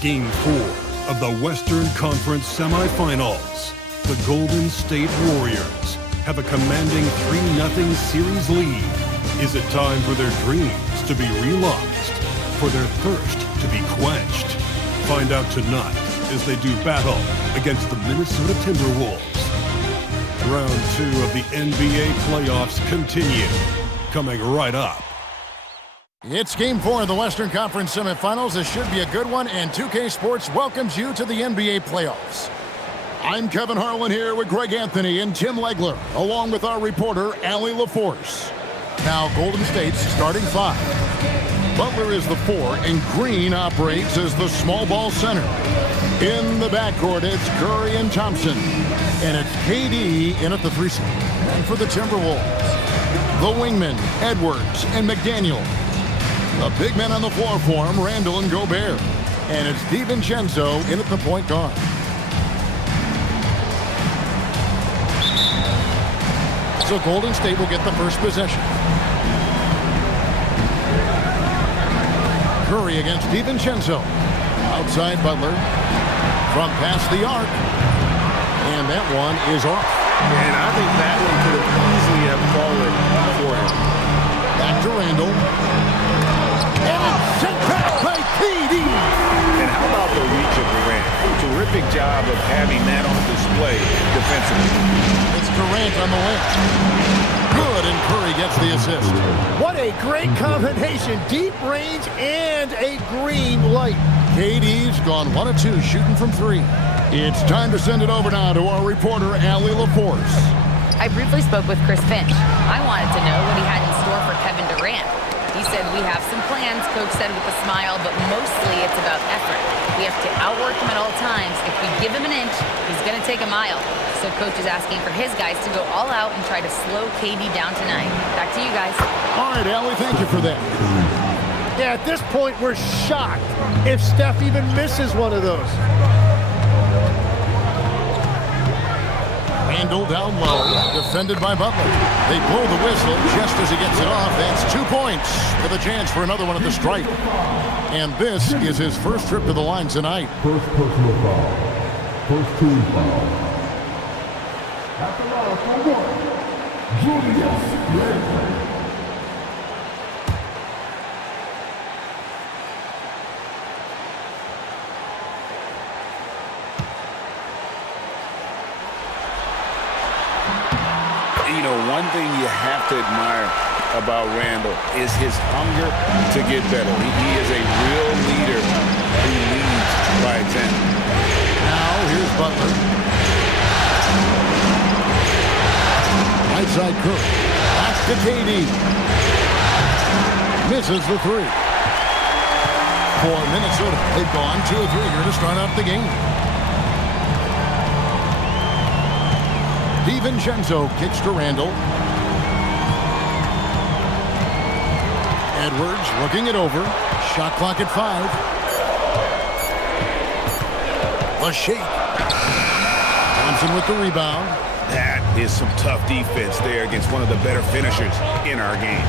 Game 4 of the Western Conference semifinals. The Golden State Warriors have a commanding 3-0 series lead. Is it time for their dreams to be realized? For their thirst to be quenched? Find out tonight as they do battle against the Minnesota Timberwolves. Round 2 of the NBA playoffs continue. Coming right up. It's Game 4 of the Western Conference semifinals. This should be a good one, and 2K Sports welcomes you to the NBA playoffs. I'm Kevin Harlan here with Greg Anthony and Tim Legler, along with our reporter, Allie LaForce. Now, Golden State's starting 5. Butler is the 4, and Green operates as the small ball center. In the backcourt, it's Curry and Thompson. And it's KD in at the 3 spot. And for the Timberwolves, the wingmen, Edwards and McDaniel. The big men on the floor for him, Randall and Gobert. And it's DiVincenzo in at the point guard. So Golden State will get the first possession. Curry against DiVincenzo. Outside Butler. From past the arc. And that one is off. And I think that one could have easily have fallen for him. Back to Randall. And it's sent back by KD. And how about the reach of Durant? Terrific job of having that on display defensively. It's Durant on the wing. Good, and Curry gets the assist. What a great combination. Deep range and a green light. KD's gone 1 of 2 shooting from 3. It's time to send it over now to our reporter, Allie LaForce. I briefly spoke with Chris Finch. I wanted to know what he had in store for Kevin Durant. He said, we have some plans, Coach said with a smile, but mostly it's about effort. We have to outwork him at all times. If we give him an inch, he's going to take a mile. So Coach is asking for his guys to go all out and try to slow KD down tonight. Back to you guys. All right, Allie, thank you for that. Yeah, at this point, we're shocked if Steph even misses one of those. Randall down low, defended by Butler. They blow the whistle just as he gets it off. That's 2 points with a chance for another one at the stripe. And this is his first trip to the line tonight. First personal foul. First team foul. At the line for 1, Julius Randle. You know, one thing you have to admire about Randall is his hunger to get better. He is a real leader who leads by example. Now, here's Butler. Right side Curry. Back to KD. Misses the 3. For Minnesota, they've gone 2 of 3 here to start out the game. DiVincenzo kicks to Randall. Edwards looking it over. Shot clock at 5. The shake. Thompson with the rebound. That is some tough defense there against one of the better finishers in our game.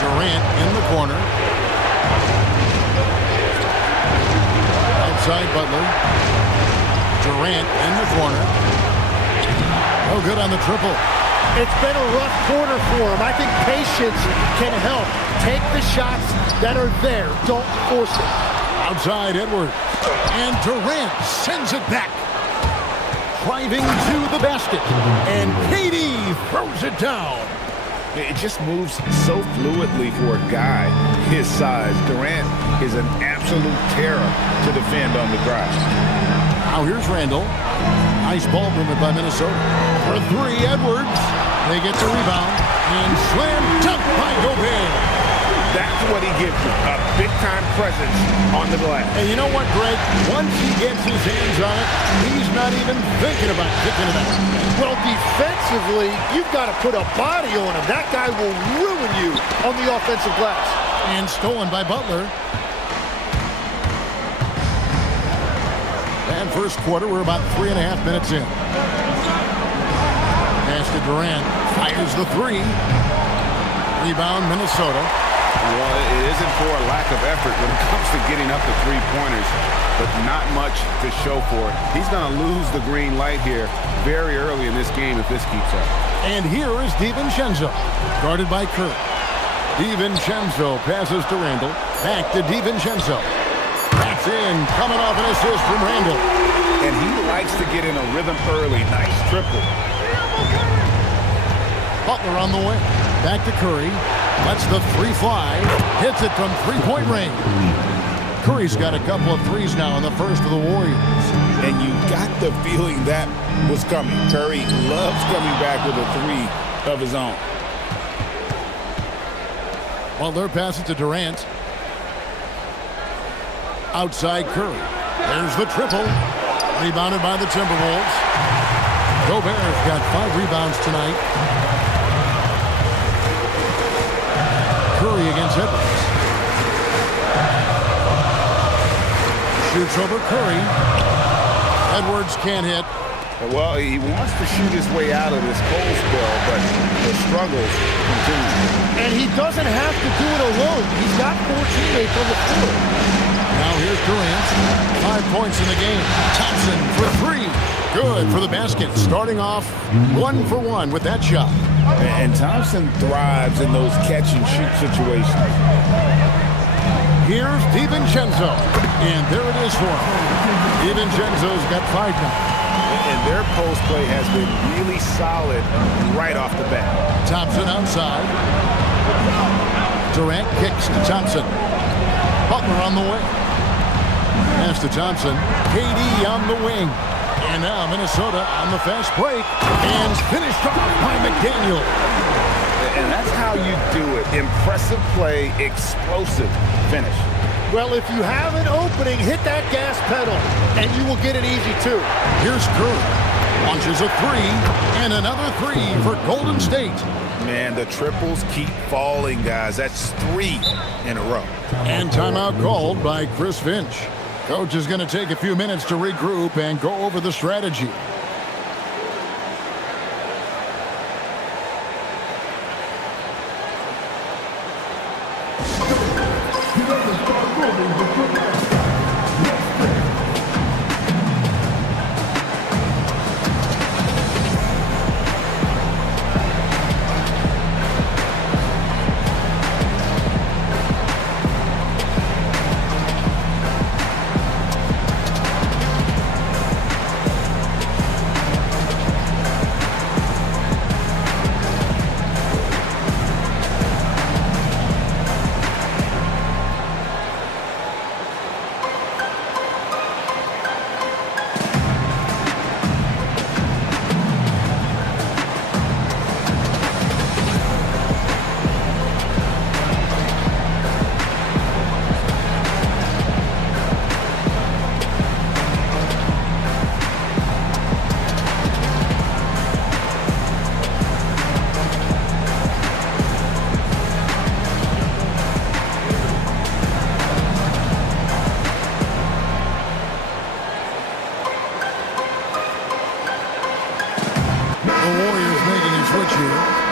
Durant in the corner. Outside Butler. Durant in the corner. Oh, good on the triple. It's been a rough quarter for him. I think patience can help. Take the shots that are there. Don't force it. Outside Edwards. And Durant sends it back. Driving to the basket. And KD throws it down. It just moves so fluidly for a guy his size. Durant is an absolute terror to defend on the drive. Now here's Randall. Nice ball movement by Minnesota. For 3, Edwards. They get the rebound. And slam dunk by Gobert. That's what he gives you, a big-time presence on the glass. And you know what, Greg? Once he gets his hands on it, he's not even thinking about kicking it out. Well, defensively, you've got to put a body on him. That guy will ruin you on the offensive glass. And stolen by Butler. And first quarter, we're about 3.5 minutes in. Pass to Durant. Fires the 3. Rebound, Minnesota. Well, it isn't for a lack of effort when it comes to getting up the three-pointers, but not much to show for it. He's going to lose the green light here very early in this game if this keeps up. And here is DiVincenzo, guarded by Curry. DiVincenzo passes to Randall. Back to DiVincenzo. That's in, coming off an assist from Randall. And he likes to get in a rhythm early. Nice triple. Butler on the way. Back to Curry. Lets the three fly. Hits it from three-point range. Curry's got a couple of threes now in the first of the Warriors. And you got the feeling that was coming. Curry loves coming back with a three of his own. Butler passes to Durant. Outside Curry. There's the triple. Rebounded by the Timberwolves. Gobert's got 5 rebounds tonight. Curry against Edwards. Shoots over Curry. Edwards can't hit. Well, he wants to shoot his way out of this cold spell, but the struggles continue. And he doesn't have to do it alone. He's got 4 teammates on the floor. Now here's Durant. 5 points in the game. Thompson for 3. Good for the basket. Starting off 1 for 1 with that shot. And Thompson thrives in those catch-and-shoot situations. Here's DiVincenzo. And there it is for him. DiVincenzo's got 5 now. And their post play has been really solid right off the bat. Thompson outside. Durant kicks to Thompson. Butler on the way. Pass to Thompson. KD on the wing. And now Minnesota on the fast break. And finished off by McDaniel. And that's how you do it. Impressive play, explosive finish. Well, if you have an opening, hit that gas pedal, and you will get it easy, too. Here's Curry. Launches a 3, and another 3 for Golden State. Man, the triples keep falling, guys. That's 3 in a row. And timeout called by Chris Finch. Coach is going to take a few minutes to regroup and go over the strategy.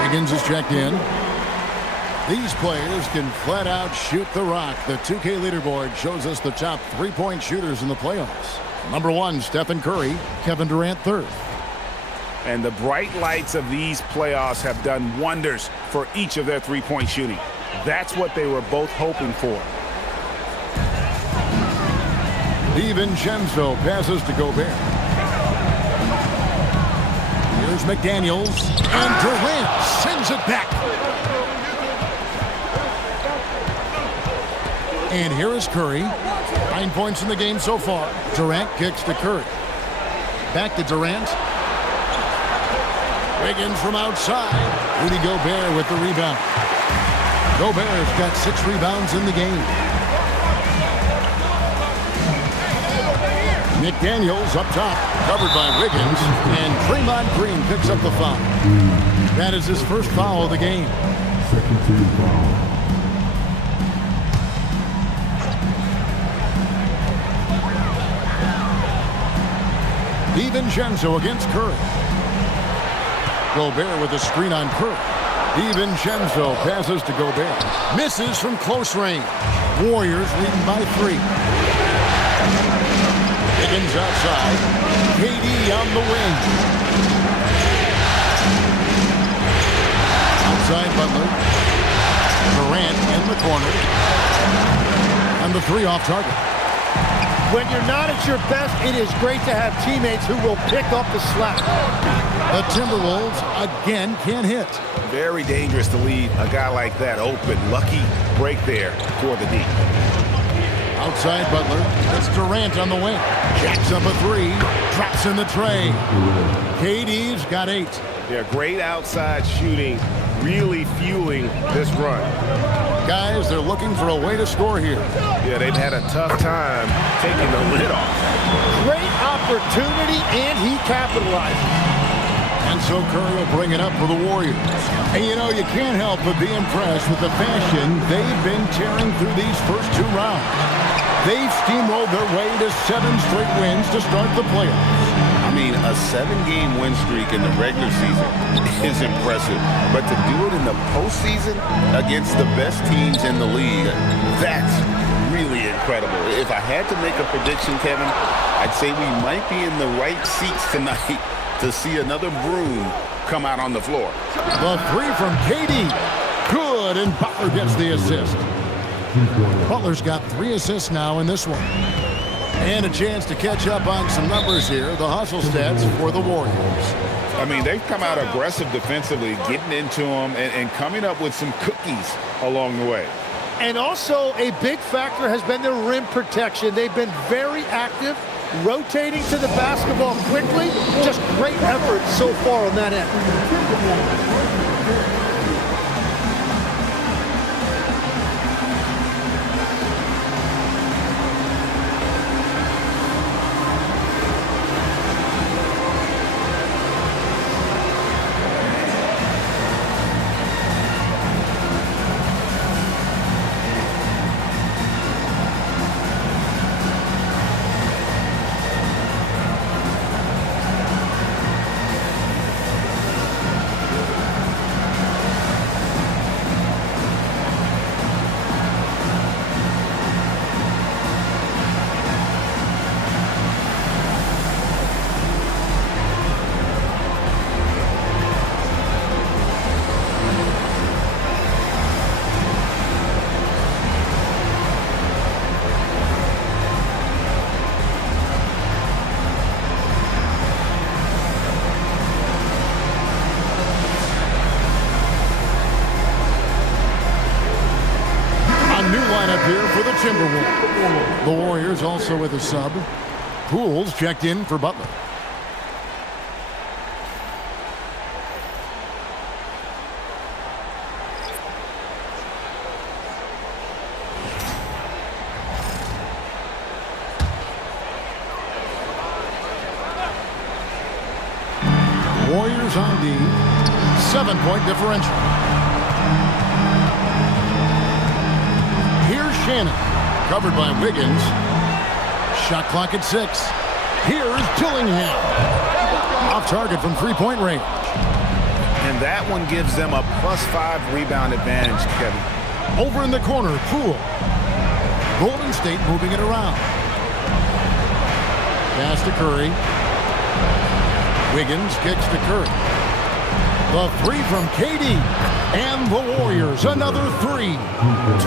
Wiggins is checked in. These players can flat out shoot the rock. The 2K leaderboard shows us the top 3-point shooters in the playoffs. Number 1, Stephen Curry. Kevin Durant, 3rd. And the bright lights of these playoffs have done wonders for each of their 3-point shooting. That's what they were both hoping for. DiVincenzo passes to Gobert. Here's McDaniels, and Durant sends it back. And here is Curry. 9 points in the game so far. Durant kicks to Curry. Back to Durant. Wiggins from outside. Rudy Gobert with the rebound. Gobert's got 6 rebounds in the game. McDaniels up top, covered by Wiggins, and Draymond Green picks up the foul. That is his first foul of the game. Second team foul. DiVincenzo against Curry. Gobert with a screen on Curry. DiVincenzo passes to Gobert. Misses from close range. Warriors leading by 3. Higgins outside. KD on the wing. Outside Butler. Durant in the corner. And the 3 off target. When you're not at your best, it is great to have teammates who will pick up the slack. The Timberwolves again can't hit. Very dangerous to leave a guy like that open. Lucky break there for the D. Outside Butler. It's Durant on the wing. Jacks up a 3. Drops in the tray. KD's got 8. Yeah, great outside shooting, really fueling this run. Guys, they're looking for a way to score here. Yeah, they've had a tough time taking the lid off. Great opportunity, and he capitalizes. And so Curry will bring it up for the Warriors. And you know, you can't help but be impressed with the fashion they've been tearing through these first 2 rounds. They've steamrolled their way to 7 straight wins to start the playoffs. I mean, a 7-game win streak in the regular season is impressive. But to do it in the postseason against the best teams in the league, that's really incredible. If I had to make a prediction, Kevin, I'd say we might be in the right seats tonight to see another broom come out on the floor. The 3 from KD. Good, and Butler gets the assist. Butler's got 3 assists now in this one. And a chance to catch up on some numbers here. The hustle stats for the Warriors. I mean, they've come out aggressive defensively, getting into them and coming up with some cookies along the way. And also a big factor has been their rim protection. They've been very active, rotating to the basketball quickly. Just great effort so far on that end. Here for the Timberwolves. The Warriors also with a sub. Pools checked in for Butler. Warriors on D. 7-point differential. Shannon, covered by Wiggins. Shot clock at 6. Here's Dillingham. Off target from 3-point range. And that one gives them a +5 rebound advantage, Kevin. Over in the corner, Poole. Golden State moving it around. Pass to Curry. Wiggins kicks to Curry. The 3 from KD. And the Warriors, another 3.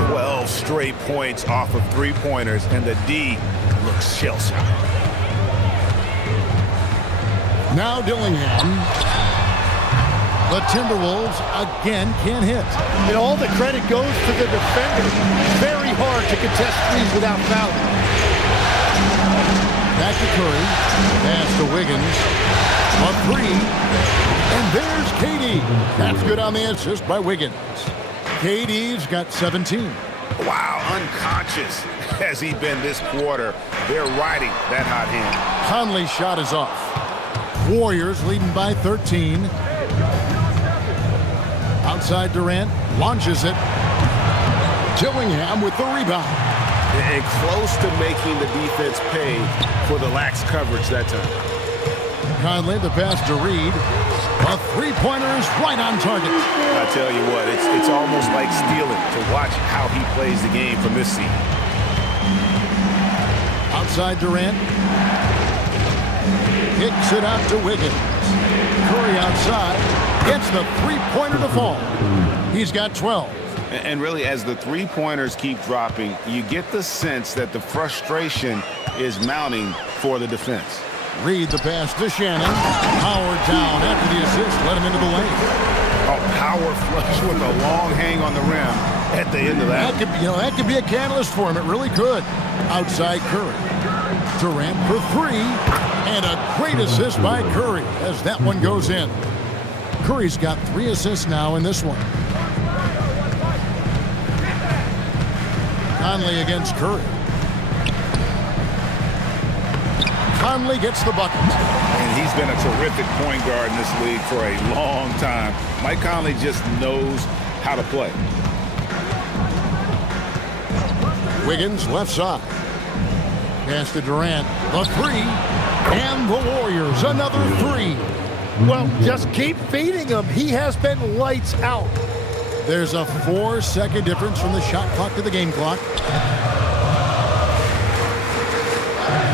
12 straight points off of 3-pointers, and the D looks shell-shocked. Now Dillingham. The Timberwolves again can't hit. And all the credit goes to the defender. Very hard to contest threes without fouling. Back to Curry. Pass to Wiggins. A 3. And there's KD. That's good on the assist by Wiggins. KD's got 17. Wow, unconscious has he been this quarter. They're riding that hot hand. Conley's shot is off. Warriors leading by 13. Outside Durant, launches it. Dillingham with the rebound. And close to making the defense pay for the lax coverage that time. Conley, the pass to Reed. A three-pointer is right on target. I tell you what, it's almost like stealing to watch how he plays the game from this seat. Outside Durant. Kicks it out to Wiggins. Curry outside. Gets the three-pointer to fall. He's got 12. And really, as the three-pointers keep dropping, you get the sense that the frustration is mounting for the defense. Reed the pass to Shannon. Howard down after the assist. Let him into the lane. A power flush with a long hang on the rim at the end of that. That could be a catalyst for him. It really could. Outside Curry. Durant for three. And a great assist by Curry as that one goes in. Curry's got 3 assists now in this one. Conley against Curry. Conley gets the bucket. And he's been a terrific point guard in this league for a long time. Mike Conley just knows how to play. Wiggins left side. Pass to Durant. The three. And the Warriors another 3. Well, just keep feeding him. He has been lights out. There's a 4-second difference from the shot clock to the game clock.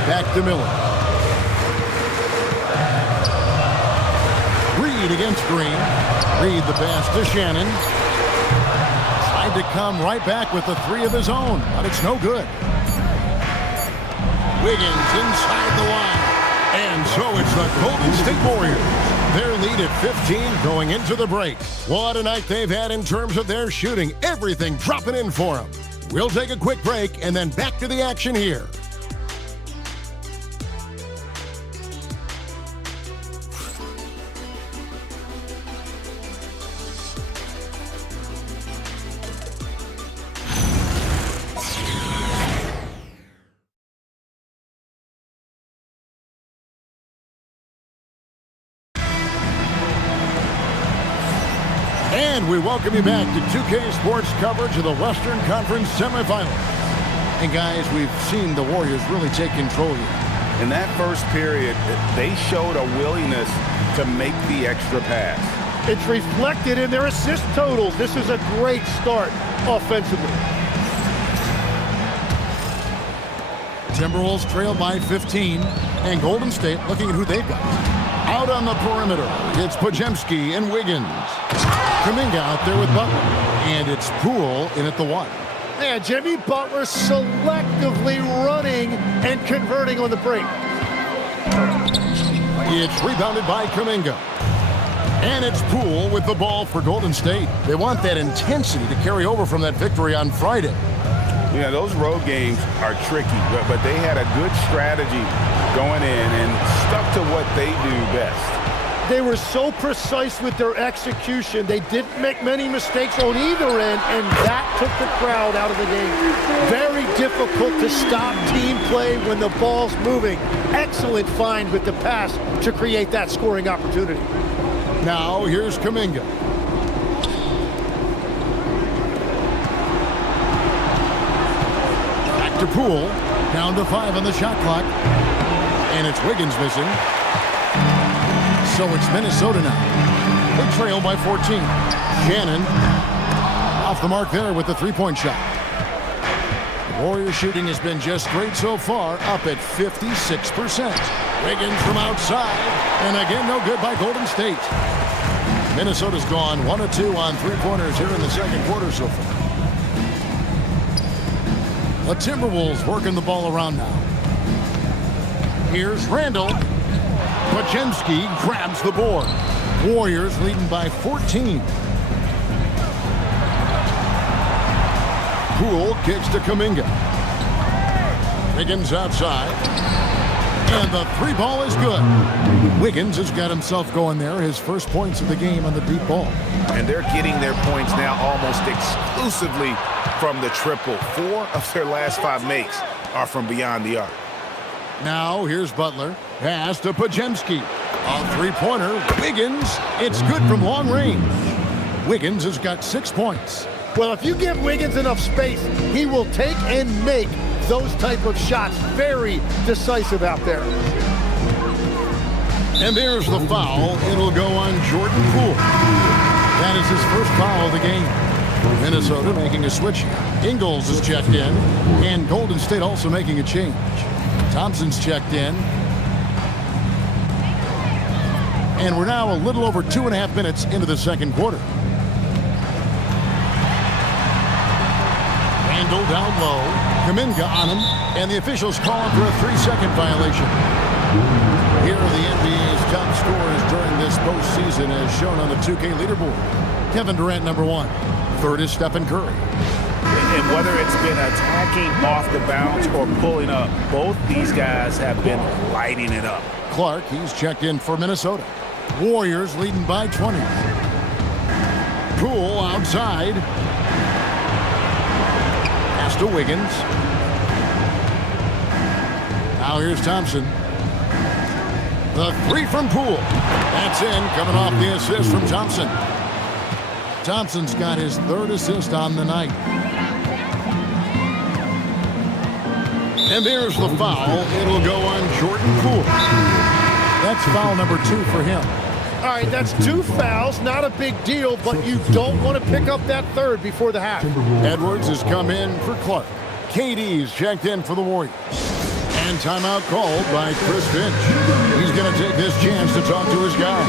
Back to Miller. Reed against Green. Reed the pass to Shannon. Tried to come right back with the 3 of his own, but it's no good. Wiggins inside the line. And so it's the Golden State Warriors. Their lead at 15 going into the break. What a night they've had in terms of their shooting. Everything dropping in for them. We'll take a quick break and then back to the action here. And we welcome you back to 2K Sports coverage of the Western Conference semifinals. And guys, we've seen the Warriors really take control here. In that first period, they showed a willingness to make the extra pass. It's reflected in their assist totals. This is a great start offensively. Timberwolves trail by 15. And Golden State looking at who they've got. Out on the perimeter, it's Podziemski and Wiggins. Kuminga out there with Butler. And it's Poole in at the 1. Man, Jimmy Butler selectively running and converting on the break. It's rebounded by Kuminga. And it's Poole with the ball for Golden State. They want that intensity to carry over from that victory on Friday. Yeah, those road games are tricky, but they had a good strategy going in and stuck to what they do best. They were so precise with their execution. They didn't make many mistakes on either end, and that took the crowd out of the game. Very difficult to stop team play when the ball's moving. Excellent find with the pass to create that scoring opportunity. Now here's Kuminga. Back to Poole. Down to 5 on the shot clock. And it's Wiggins missing. So it's Minnesota now. They trail by 14. Shannon off the mark there with the three-point shot. The Warriors shooting has been just great so far, up at 56%. Wiggins from outside, and again no good by Golden State. Minnesota's gone 1 of 2 on three-pointers here in the second quarter so far. The Timberwolves working the ball around now. Here's Randall. Podziemski grabs the board. Warriors leading by 14. Poole kicks to Kuminga. Wiggins outside. And the 3 ball is good. Wiggins has got himself going there. His first points of the game on the deep ball. And they're getting their points now almost exclusively from the triple. 4 of their last 5 makes are from beyond the arc. Now here's Butler. Pass to Podziemski. A three-pointer. Wiggins. It's good from long range. Wiggins has got 6 points. Well, if you give Wiggins enough space, he will take and make those type of shots. Very decisive out there. And there's the foul. It'll go on Jordan Poole. That is his first foul of the game. Minnesota making a switch here. Ingles is checked in. And Golden State also making a change. Thompson's checked in. And we're now a little over 2.5 minutes into the second quarter. Randall down low. Kuminga on him. And the officials call him for a 3-second violation. Here are the NBA's top scorers during this postseason as shown on the 2K leaderboard. Kevin Durant, number 1. Third is Stephen Curry. And whether it's been attacking off the bounce or pulling up, both these guys have been lighting it up. Clark, he's checked in for Minnesota. Warriors leading by 20. Poole outside. Pass to Wiggins. Now here's Thompson. The 3 from Poole. That's in, coming off the assist from Thompson. Thompson's got his 3rd assist on the night. And there's the foul. It'll go on Jordan Poole. That's foul number 2 for him. All right, that's 2 fouls, not a big deal, but you don't want to pick up that 3rd before the half. Edwards has come in for Clark. KD's checked in for the Warriors. And timeout called by Chris Finch. He's going to take this chance to talk to his guy.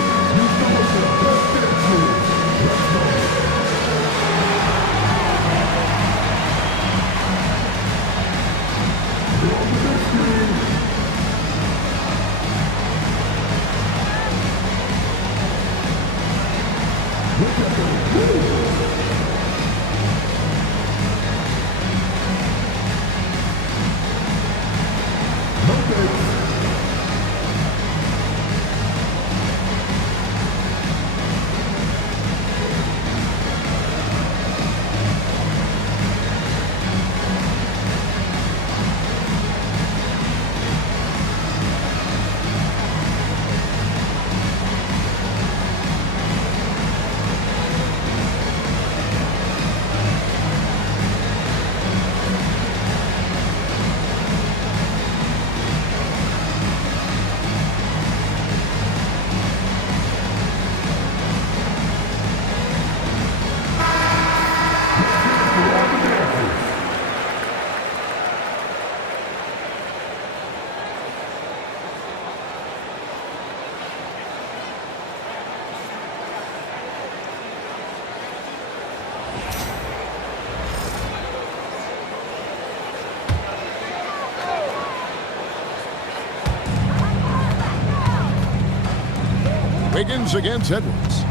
Wiggins against Edwards.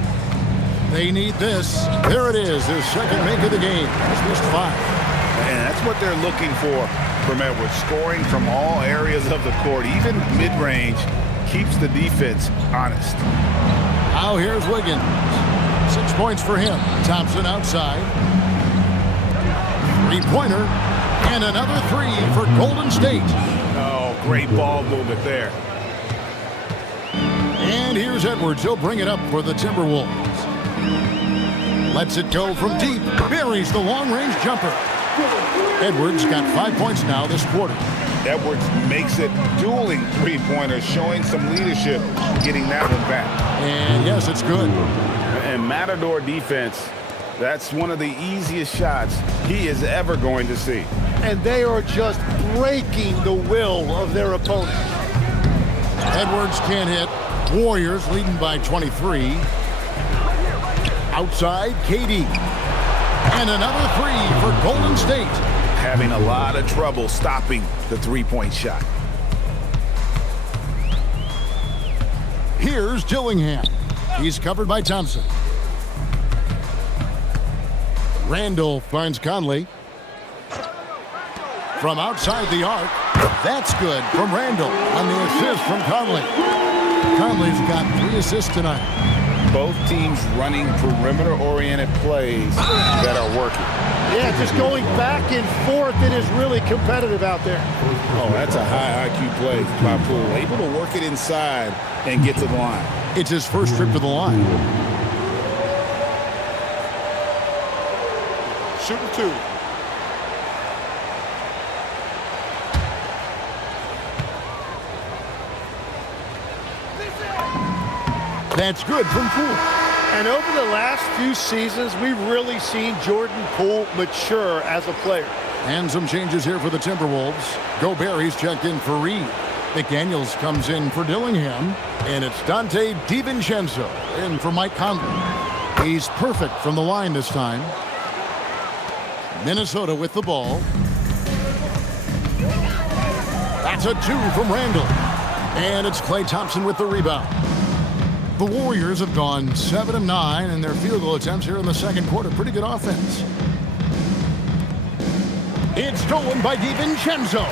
They need this. There it is, his 2nd make of the game. He's missed 5. And that's what they're looking for from Edwards, scoring from all areas of the court, even mid-range, keeps the defense honest. Now here's Wiggins. 6 points for him. Thompson outside. 3-pointer. And another 3 for Golden State. Oh, great ball movement there. And here's Edwards. He'll bring it up for the Timberwolves. Lets it go from deep. Buries the long-range jumper. Edwards got 5 points now this quarter. Edwards makes it dueling 3-pointers, showing some leadership, getting that one back. And yes, it's good. And Matador defense, that's one of the easiest shots he is ever going to see. And they are just breaking the will of their opponent. Edwards can't hit. Warriors leading by 23. Outside, KD. And another 3 for Golden State. Having a lot of trouble stopping the 3-point shot. Here's Dillingham. He's covered by Thompson. Randall finds Conley. From outside the arc. That's good from Randall on the assist from Conley. Conley's got 3 assists tonight. Both teams running perimeter-oriented plays that are working. Yeah, just going back and forth. It is really competitive out there. Oh, that's a high IQ play by Poole. Able to work it inside and get to the line. It's his first trip to the line. Shooting 2. That's good from Poole. And over the last few seasons, we've really seen Jordan Poole mature as a player. And some changes here for the Timberwolves. Gobert, he's checked in for Reed. McDaniels comes in for Dillingham. And it's Dante DiVincenzo in for Mike Conley. He's perfect from the line this time. Minnesota with the ball. That's a 2 from Randall. And it's Klay Thompson with the rebound. The Warriors have gone 7 of 9 in their field goal attempts here in the second quarter. Pretty good offense. It's stolen by DiVincenzo.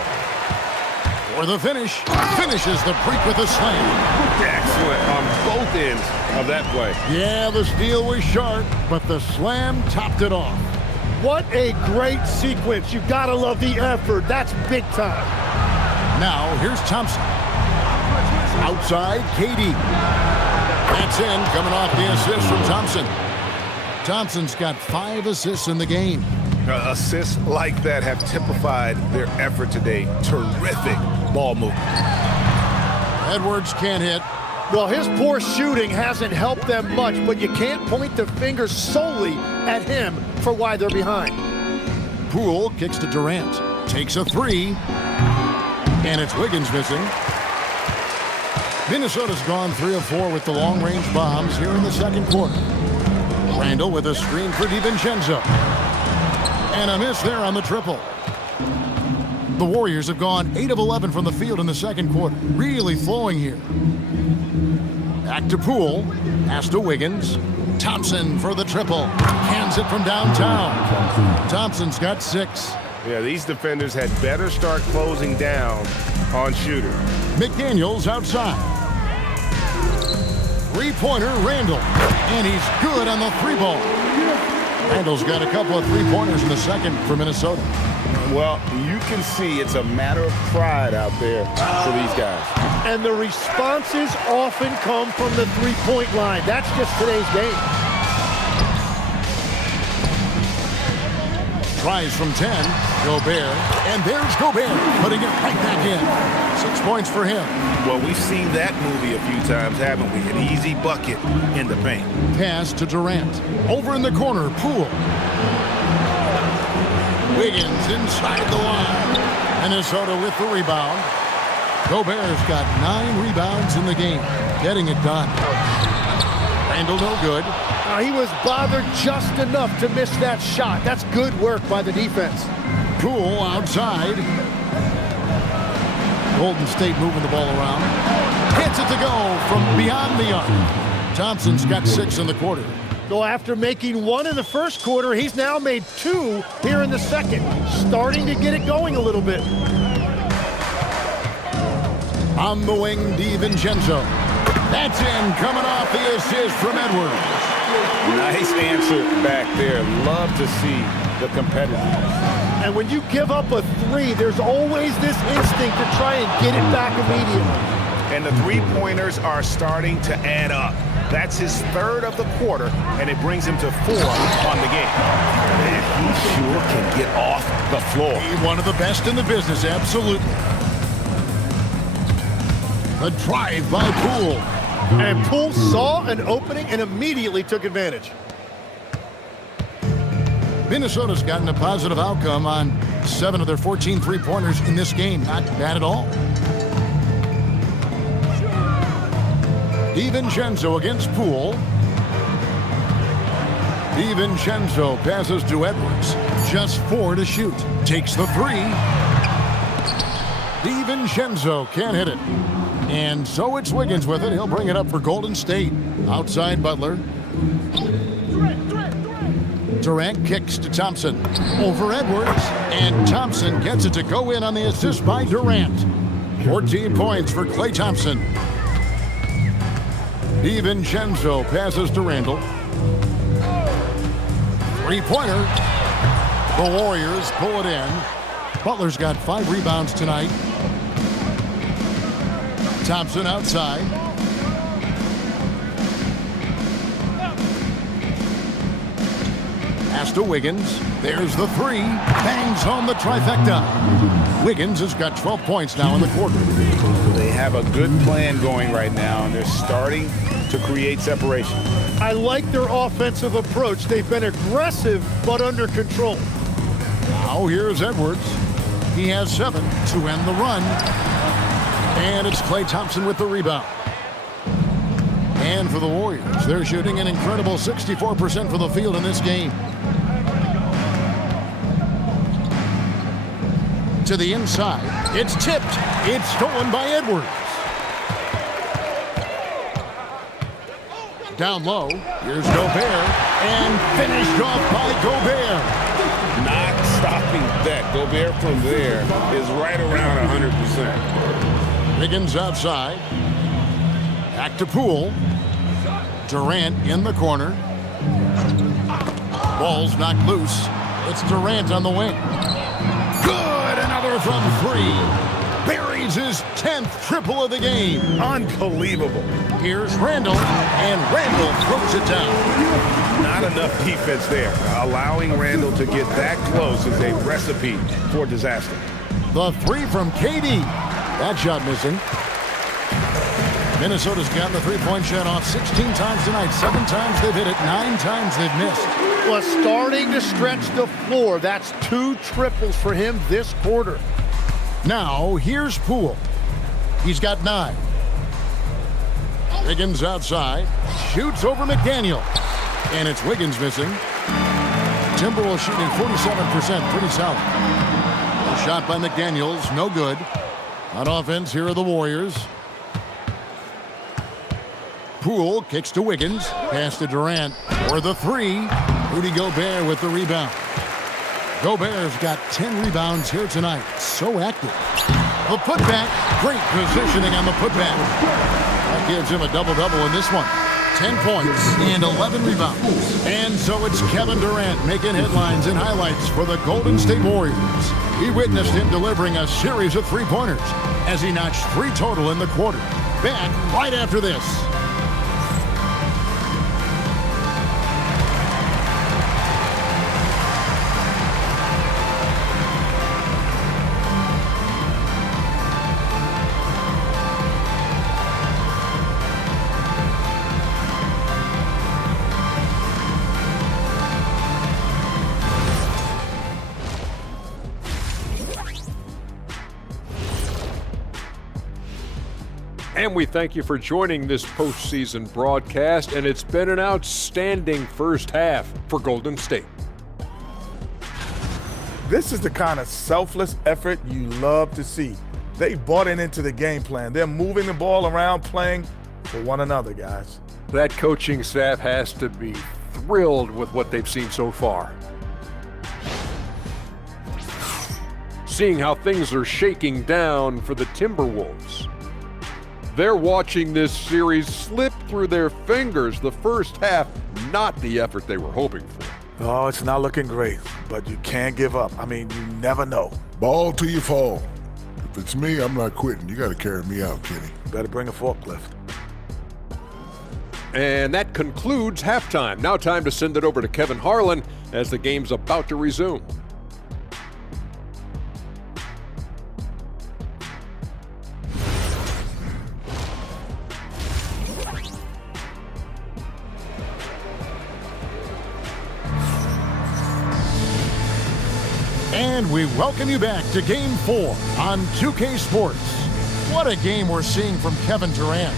For the finish. Finishes the break with a slam. Excellent on both ends of that play. Yeah, the steal was sharp, but the slam topped it off. What a great sequence. You gotta love the effort. That's big time. Now, here's Thompson. Outside, KD. That's in, coming off the assist from Thompson. Thompson's got 5 assists in the game. Assists like that have typified their effort today. Terrific ball movement. Edwards can't hit. Well, his poor shooting hasn't helped them much, but you can't point the finger solely at him for why they're behind. Poole kicks to Durant. Takes a 3. And it's Wiggins missing. Minnesota's gone 3 of 4 with the long-range bombs here in the second quarter. Randall with a screen for DiVincenzo. And a miss there on the triple. The Warriors have gone 8 of 11 from the field in the second quarter. Really flowing here. Back to Poole. Pass to Wiggins. Thompson for the triple. Hands it from downtown. Thompson's got 6. Yeah, these defenders had better start closing down on shooters. McDaniels outside. Three-pointer, Randall. And he's good on the 3-ball. Randall's got a couple of 3-pointers in the second for Minnesota. Well, you can see it's a matter of pride out there for these guys. And the responses often come from the 3-point line. That's just today's game. Tries from 10. Gobert. And there's Gobert putting it right back in. 6 points for him. Well, we've seen that movie a few times, haven't we? An easy bucket in the paint. Pass to Durant. Over in the corner, Poole. Wiggins inside the line. Minnesota with the rebound. Gobert's got 9 rebounds in the game. Getting it done. Randall no good. He was bothered just enough to miss that shot. That's good work by the defense. Poole outside. Golden State moving the ball around. Gets it to go from beyond the arc. Thompson's got 6 in the quarter. So after making 1 in the first quarter, he's now made 2 here in the second. Starting to get it going a little bit. On the wing, DiVincenzo. That's in, coming off the assist from Edwards. Nice answer back there. Love to see the competitiveness. And when you give up a 3, there's always this instinct to try and get it back immediately. And the 3-pointers are starting to add up. That's his 3rd of the quarter, and it brings him to 4 on the game. Man, he sure can get off the floor. He's one of the best in the business, absolutely. The drive by Poole. And Poole saw an opening and immediately took advantage. Minnesota's gotten a positive outcome on 7 of their 14 3-pointers in this game. Not bad at all. DiVincenzo against Poole. DiVincenzo passes to Edwards. Just 4 to shoot. Takes the 3. DiVincenzo can't hit it. And so it's Wiggins with it. He'll bring it up for Golden State. Outside Butler. Durant kicks to Thompson. Over Edwards. And Thompson gets it to go in on the assist by Durant. 14 points for Klay Thompson. DiVincenzo passes to Randall. 3-pointer. The Warriors pull it in. Butler's got 5 rebounds tonight. Thompson outside. Pass to Wiggins. There's the 3. Bangs home the trifecta. Wiggins has got 12 points now in the quarter. They have a good plan going right now, and they're starting to to create separation. I like their offensive approach. They've been aggressive, but under control. Now here's Edwards. He has 7 to end the run. And it's Klay Thompson with the rebound. And for the Warriors, they're shooting an incredible 64% for the field in this game. To the inside. It's tipped. It's stolen by Edwards. Down low. Here's Gobert. And finished off by Gobert. Not stopping that. Gobert from there is right around 100%. Wiggins outside. Back to Poole. Durant in the corner. Ball's knocked loose. It's Durant on the wing. Good! Another from 3. Buries his 10th triple of the game. Unbelievable. Here's Randall, and Randall throws it down. Not enough defense there. Allowing Randall to get that close is a recipe for disaster. The 3 from KD. That shot missing. Minnesota's gotten the three-point shot off 16 times tonight. 7 times they've hit it. 9 times they've missed. Well, starting to stretch the floor. That's 2 triples for him this quarter. Now, here's Poole. He's got 9. Wiggins outside. Shoots over McDaniel. And it's Wiggins missing. Timberwolves shooting 47%. Pretty solid. A shot by McDaniels. No good. On offense, here are the Warriors. Poole kicks to Wiggins. Pass to Durant for the 3. Rudy Gobert with the rebound. Gobert's got 10 rebounds here tonight. So active. The putback. Great positioning on the putback. That gives him a double-double in this one. 10 points and 11 rebounds. And so it's Kevin Durant making headlines and highlights for the Golden State Warriors. He witnessed him delivering a series of three-pointers as he notched 3 total in the quarter. Back right after this. And we thank you for joining this postseason broadcast, and it's been an outstanding first half for Golden State. This is the kind of selfless effort you love to see. They bought it into the game plan. They're moving the ball around, playing for one another, guys. That coaching staff has to be thrilled with what they've seen so far. Seeing how things are shaking down for the Timberwolves. They're watching this series slip through their fingers. The first half, not the effort they were hoping for. Oh, it's not looking great, but you can't give up. I mean, you never know. Ball till you fall. If it's me, I'm not quitting. You got to carry me out, Kenny. Better bring a forklift. And that concludes halftime. Now time to send it over to Kevin Harlan as the game's about to resume. And we welcome you back to Game 4 on 2K Sports. What a game we're seeing from Kevin Durant.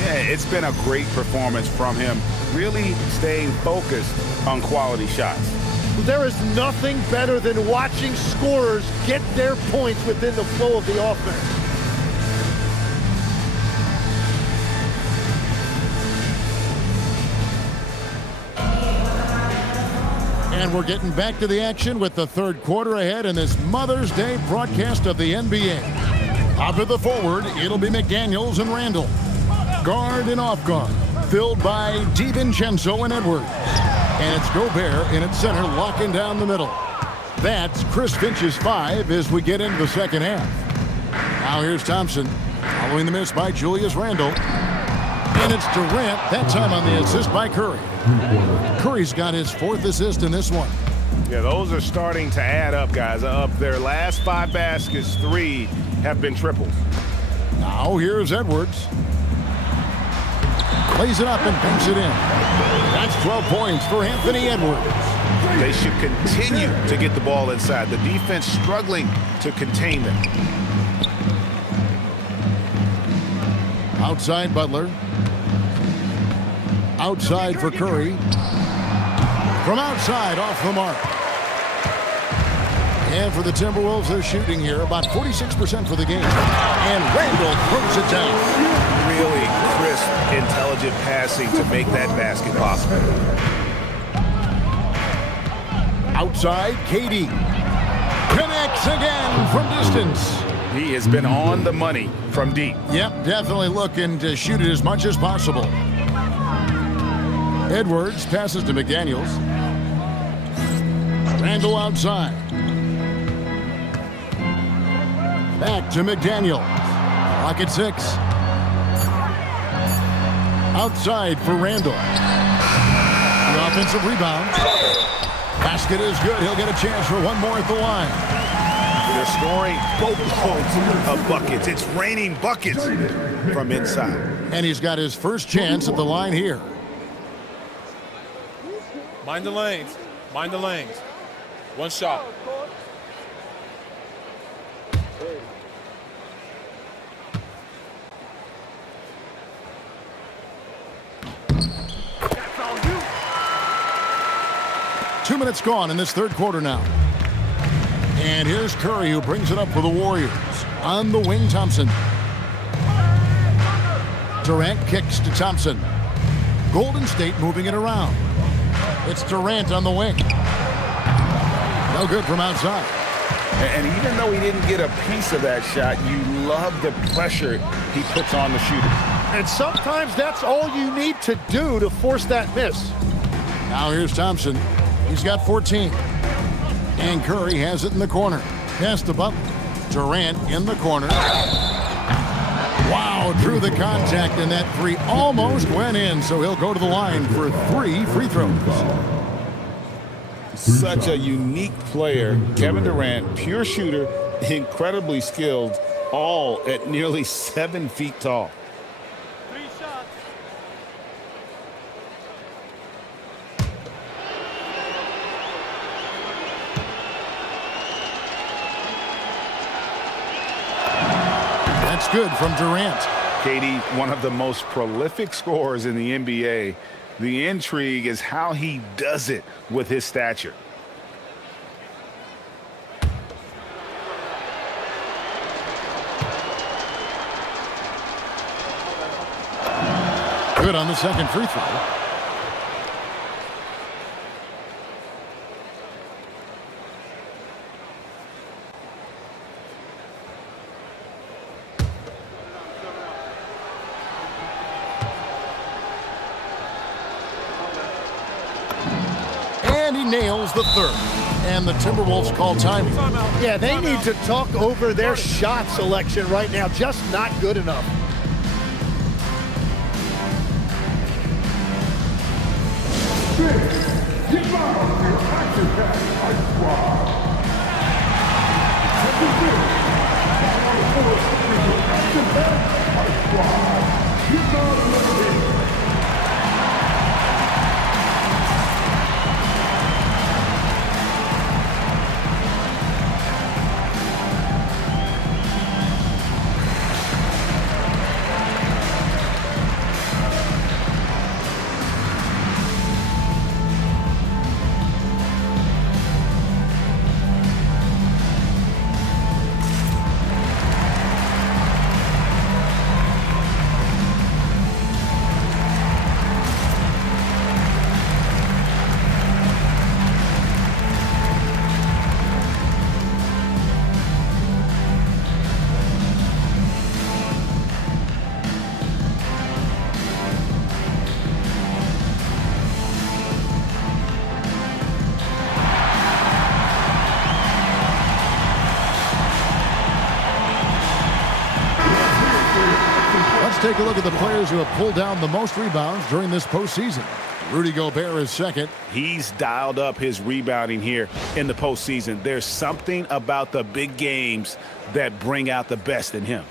Yeah, it's been a great performance from him, really staying focused on quality shots. There is nothing better than watching scorers get their points within the flow of the offense. And we're getting back to the action with the third quarter ahead in this Mother's Day broadcast of the NBA. Out to the forward, it'll be McDaniels and Randall. Guard and off guard, filled by DiVincenzo and Edwards. And it's Gobert in its center, locking down the middle. That's Chris Finch's 5 as we get into the second half. Now here's Thompson, following the miss by Julius Randle. And it's Durant, that time on the assist by Curry. Curry's got his 4th assist in this one. Yeah, those are starting to add up, guys. Of their last 5 baskets, 3 have been triples. Now here's Edwards. Lays it up and banks it in. That's 12 points for Anthony Edwards. They should continue to get the ball inside. The defense struggling to contain them. Outside Butler. Outside for Curry. From outside, off the mark. And for the Timberwolves, they're shooting here about 46% for the game. And Randall throws it down. Really crisp, intelligent passing to make that basket possible. Outside, KD. Connects again from distance. He has been on the money from deep. Yep, definitely looking to shoot it as much as possible. Edwards passes to McDaniels. Randall outside. Back to McDaniels. Clock at 6. Outside for Randall. The offensive rebound. Basket is good. He'll get a chance for one more at the line. They're scoring boatloads of buckets. It's raining buckets from inside. And he's got his first chance at the line here. Mind the lanes. Mind the lanes. One shot. That's all you. 2 minutes gone in this third quarter now. And here's Curry, who brings it up for the Warriors. On the wing, Thompson. Durant kicks to Thompson. Golden State moving it around. It's Durant on the wing. No good from outside. And even though he didn't get a piece of that shot, you love the pressure he puts on the shooter. And sometimes that's all you need to do to force that miss. Now here's Thompson. He's got 14. And Curry has it in the corner. Pass to Butler. Durant in the corner. Wow, drew the contact, and that three almost went in, so he'll go to the line for 3 free throws. Such a unique player. Kevin Durant, pure shooter, incredibly skilled, all at nearly 7 feet tall. 3 shots. That's good from Durant. KD, one of the most prolific scorers in the NBA. The intrigue is how he does it with his stature. Good on the second free throw. And he nails the third. And the Timberwolves call time. Yeah, they need to talk over their shot selection right now. Just not good enough. Take a look at the players who have pulled down the most rebounds during this postseason. Rudy Gobert is second. He's dialed up his rebounding here in the postseason. There's something about the big games that bring out the best in him.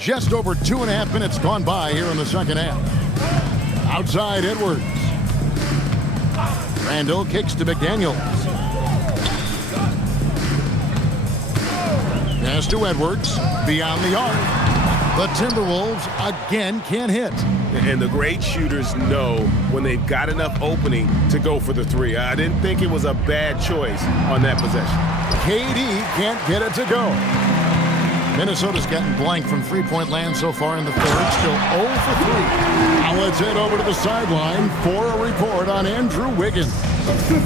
Just over 2.5 minutes gone by here in the second half. Outside Edwards. Randall kicks to McDaniels. Pass to Edwards. Beyond the arc. The Timberwolves again can't hit. And the great shooters know when they've got enough opening to go for the three. I didn't think it was a bad choice on that possession. KD can't get it to go. Minnesota's gotten blank from three-point land so far in the third. Still 0 for 3. Now let's head over to the sideline for a report on Andrew Wiggins.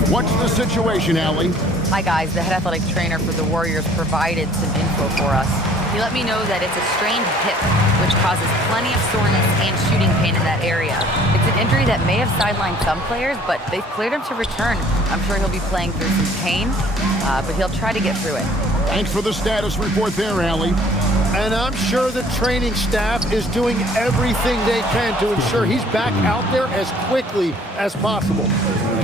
What's the situation, Allie? Hi, guys. The head athletic trainer for the Warriors provided some info for us. He let me know that it's a strained hip, which causes plenty of soreness and shooting pain in that area. It's an injury that may have sidelined some players, but they've cleared him to return. I'm sure he'll be playing through some pain, but he'll try to get through it. Thanks for the status report there, Allie. And I'm sure the training staff is doing everything they can to ensure he's back out there as quickly as possible.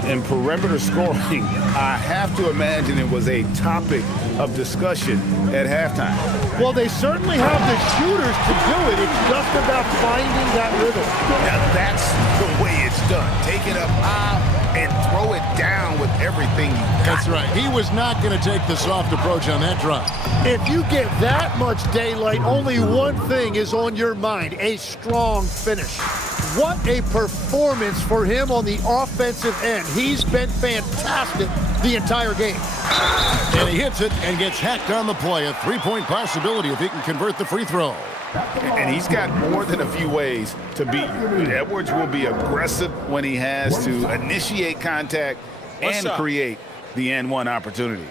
In perimeter scoring, I have to imagine it was a topic of discussion at halftime. Well, they certainly have the shooters to do it. It's just about finding that rhythm. Now that's the way it's done. Take it up high and throw it down with everything you got. That's right. He was not going to take the soft approach on that drive. If you get that much daylight, only one thing is on your mind: a strong finish. What a performance for him on the offensive end. He's been fantastic the entire game. And he hits it and gets hacked on the play. A three-point possibility if he can convert the free throw. And he's got more than a few ways to beat you. Edwards will be aggressive when he has to initiate contact and create the and-one opportunity.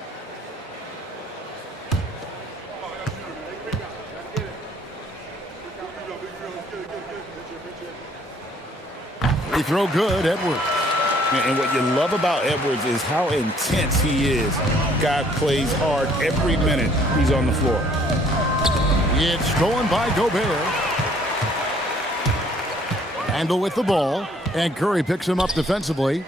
Free throw good, Edwards. And what you love about Edwards is how intense he is. God plays hard every minute he's on the floor. It's stolen by Gobert. Randall with the ball, and Curry picks him up defensively.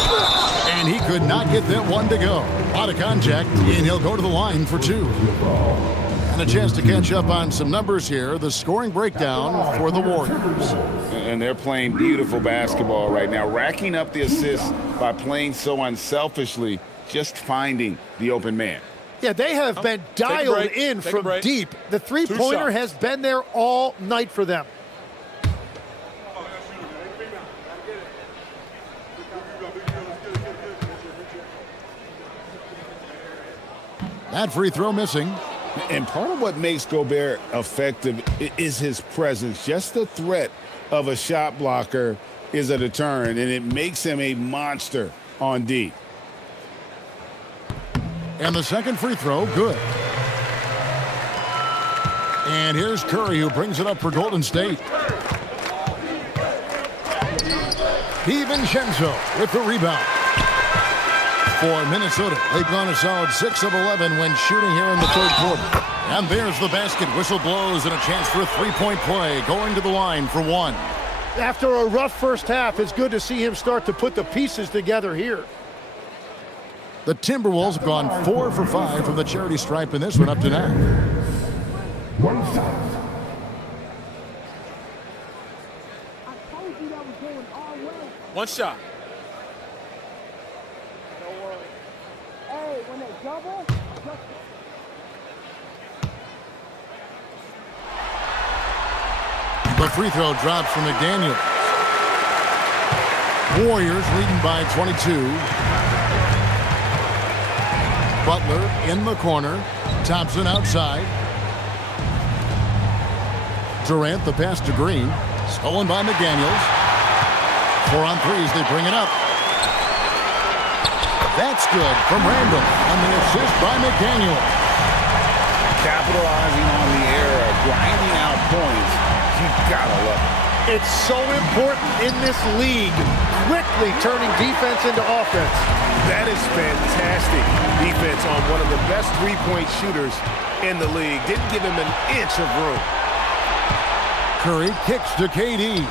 And he could not get that one to go. Out of contact, and he'll go to the line for 2. And a chance to catch up on some numbers here. The scoring breakdown for the Warriors. And they're playing beautiful basketball right now, racking up the assists by playing so unselfishly, just finding the open man. Yeah, they have been dialed in from deep. The three-pointer has been there all night for them. That free throw missing. And part of what makes Gobert effective is his presence. Just the threat of a shot blocker is a deterrent, and it makes him a monster on D. And the second free throw, good. And here's Curry, who brings it up for Golden State. DiVincenzo with the rebound. For Minnesota, they've gone a solid 6 of 11 when shooting here in the third quarter. And there's the basket. Whistle blows and a chance for a three-point play. Going to the line for 1. After a rough first half, it's good to see him start to put the pieces together here. The Timberwolves have gone 4 for 5 from the charity stripe in this one up to now. One shot. The free throw drops from McDaniels. Warriors leading by 22. Butler in the corner. Thompson outside. Durant, the pass to Green. Stolen by McDaniels. 4 on 3s, they bring it up. That's good from Randall. And the assist by McDaniels. Capitalizing on the error, grinding out points. You gotta love it. It's so important in this league, quickly turning defense into offense. That is fantastic defense on one of the best three-point shooters in the league. Didn't give him an inch of room. Curry kicks to KD.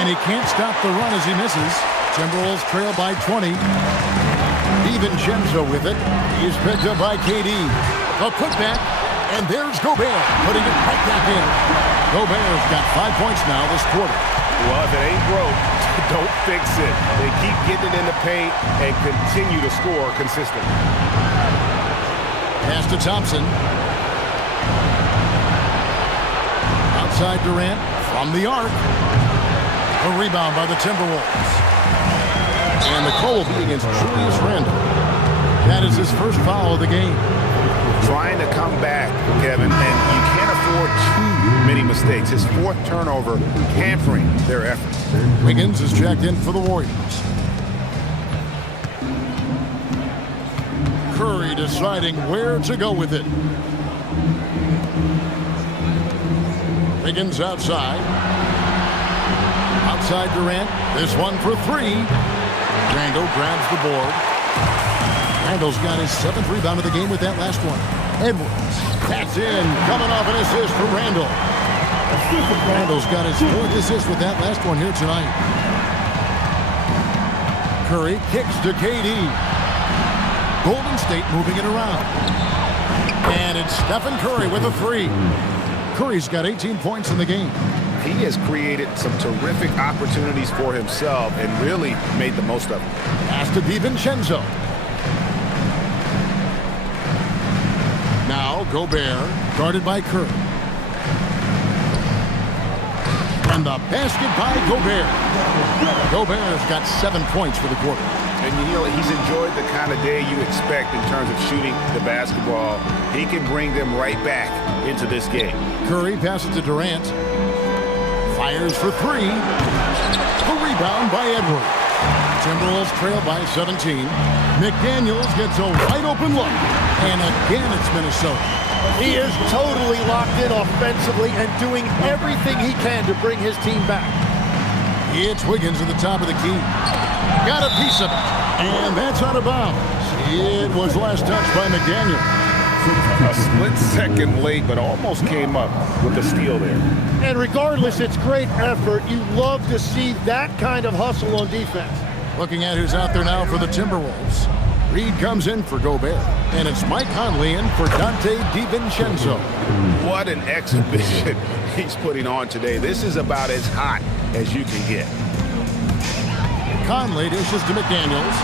And he can't stop the run as he misses. Timberwolves trail by 20. DiVincenzo with it. He's picked up by KD. A putback. And there's Gobert putting it right back in. Gobert's got 5 points now this quarter. Well, if it ain't broke, don't fix it. They keep getting it in the paint and continue to score consistently. Pass to Thompson. Outside Durant from the arc. A rebound by the Timberwolves. And the call will be against Julius Randle. That is his first foul of the game. Trying to come back, Kevin, and you can't afford too many mistakes. His fourth turnover hampering their efforts. Wiggins is checked in for the Warriors. Curry deciding where to go with it. Wiggins outside. Outside Durant. This one for three. Randle grabs the board. Randle's got his 7th rebound of the game with that last one. Edwards. That's in. Coming off an assist from Randle. Randle's got his 4th assist with that last one here tonight. Curry kicks to KD. Golden State moving it around. And it's Stephen Curry with a 3. Curry's got 18 points in the game. He has created some terrific opportunities for himself and really made the most of them. Pass to DiVincenzo. Now Gobert, guarded by Curry. And the basket by Gobert. Gobert's got 7 points for the quarter. And you know, he's enjoyed the kind of day you expect in terms of shooting the basketball. He can bring them right back into this game. Curry passes to Durant. Fires for 3. The rebound by Edwards. Timberwolves trail by 17. McDaniels gets a wide open look. And again, it's Minnesota. He is totally locked in offensively and doing everything he can to bring his team back. It's Wiggins at the top of the key. Got a piece of it. And that's out of bounds. It was last touched by McDaniels. A split second late, but almost came up with the steal there. And regardless, it's great effort. You love to see that kind of hustle on defense. Looking at who's out there now for the Timberwolves. Reed comes in for Gobert. And it's Mike Conley in for Dante DiVincenzo. What an exhibition he's putting on today. This is about as hot as you can get. Conley dishes to McDaniels.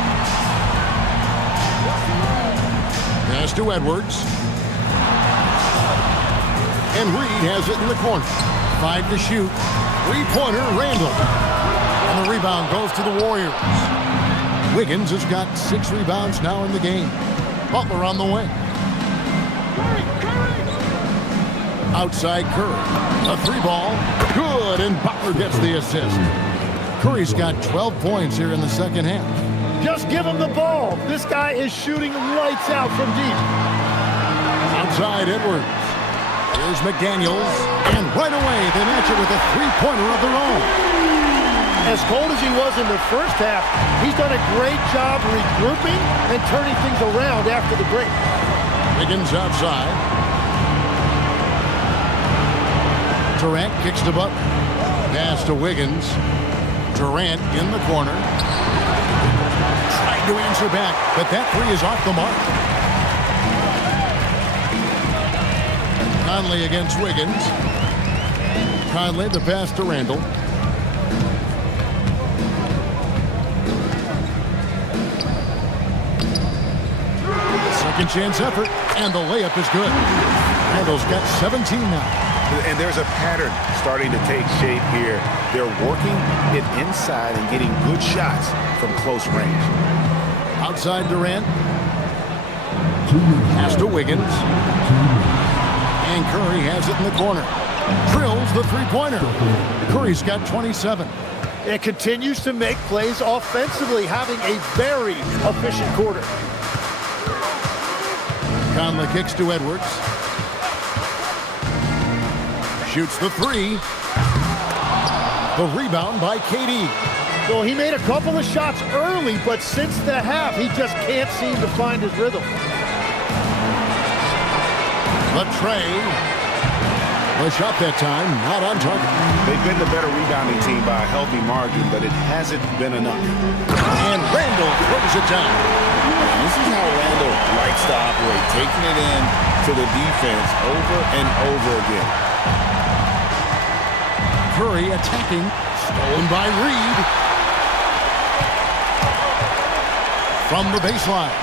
Pass to Edwards. And Reed has it in the corner. 5 to shoot. 3-pointer, Randle. And the rebound goes to the Warriors. Wiggins has got 6 rebounds now in the game. Butler on the way. Outside Curry. A 3-ball. Good, and Butler gets the assist. Curry's got 12 points here in the second half. Just give him the ball. This guy is shooting lights out from deep. Outside Edwards. Here's McDaniels. And right away, they match it with a 3-pointer of their own. As cold as he was in the first half, he's done a great job regrouping and turning things around after the break. Wiggins outside. Durant kicks to Butler. Pass to Wiggins. Durant in the corner. Tried to answer back, but that 3 is off the mark. Conley against Wiggins. Conley the pass to Randle. Second chance effort, and the layup is good. Randle's got 17 now. And there's a pattern starting to take shape here. They're working it inside and getting good shots from close range. Outside Durant. Pass to Wiggins. And Curry has it in the corner. Drills the 3-pointer. Curry's got 27. It continues to make plays offensively, having a very efficient quarter. Conley kicks to Edwards. Shoots the 3. The rebound by KD. Well, he made a couple of shots early, but since the half, he just can't seem to find his rhythm. The tray. The shot that time, not on target. They've been the better rebounding team by a healthy margin, but it hasn't been enough. And Randle throws it down. And this is how Randle likes to operate, taking it in, to the defense over and over again. Curry attacking. Stolen by Reed. From the baseline.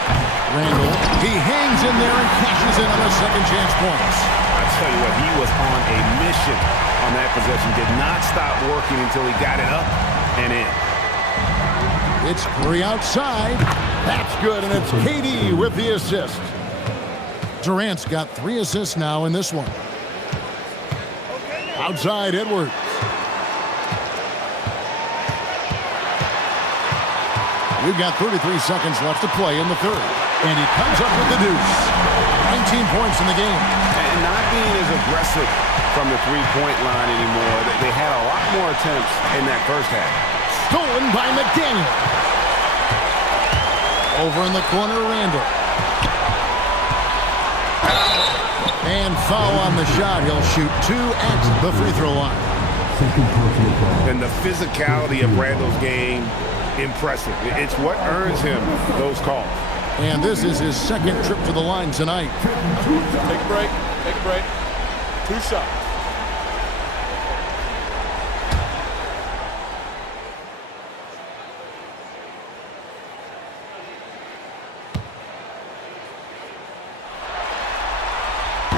Randall, he hangs in there and cashes in on a second chance points. I tell you what, he was on a mission on that possession. Did not stop working until he got it up and in. It's Curry outside. That's good, and it's KD with the assist. Durant's got 3 assists now in this one. Outside, Edwards. We've got 33 seconds left to play in the third. And he comes up with the deuce. 19 points in the game. And not being as aggressive from the three-point line anymore. They had a lot more attempts in that first half. Stolen by McDaniel. Over in the corner, Randall. And foul on the shot. He'll shoot 2 at the free throw line. And the physicality of Randall's game, impressive. It's what earns him those calls. And this is his second trip to the line tonight. Take a break. Take a break. 2 shots.